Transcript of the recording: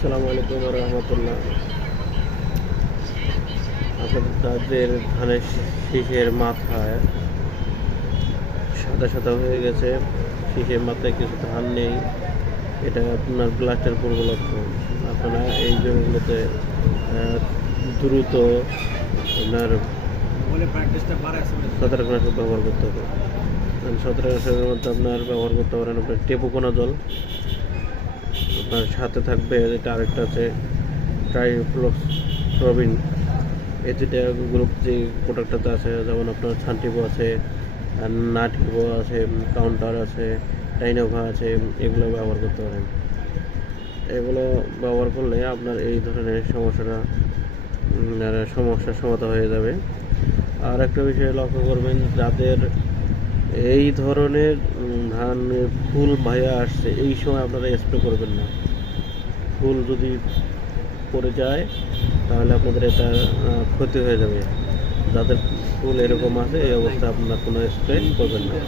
আসসালামু আলাইকুম রহমতুল্লাহ। আপনাদের ধানের শীষের মাথায় সাদা সাদা হয়ে গেছে, শীষের মাথায় কিছু ধান নেই, এটা আপনার ব্লাস্টের পূর্ব লক্ষণ। আপনারা এই জমিগুলোতে দ্রুত আপনার ছত্রাকনাশক ব্যবহার করতে হবে। ছত্রাকনাশকের মধ্যে আপনার ব্যবহার করতে পারেন আপনার টেপুকোনা জল, আপনার সাথে থাকবে এটা আরেকটা আছে ট্রাইফ্লোক্সিন। এই দুটা গ্রুপ যে প্রোডাক্টটাতে আছে, যেমন আপনার থানটিভো আছে, নাটিভো আছে, কাউন্টার আছে, ডাইনোভা আছে, এগুলো ব্যবহার করতে পারেন। এগুলো ব্যবহার করলে আপনার এই ধরনের সমস্যার সমাধান হয়ে যাবে। আর একটা বিষয় লক্ষ্য করবেন, যাদের এই ধরনের ধানের ফুল ভাইয়া আসছে, এই সময় আপনারা স্প্রে করবেন না। ফুল যদি পড়ে যায় তাহলে আপনাদের এটা ক্ষতি হয়ে যাবে। যাদের ফুল এরকম আছে এই অবস্থায় আপনারা কোনো স্প্রে করবেন না।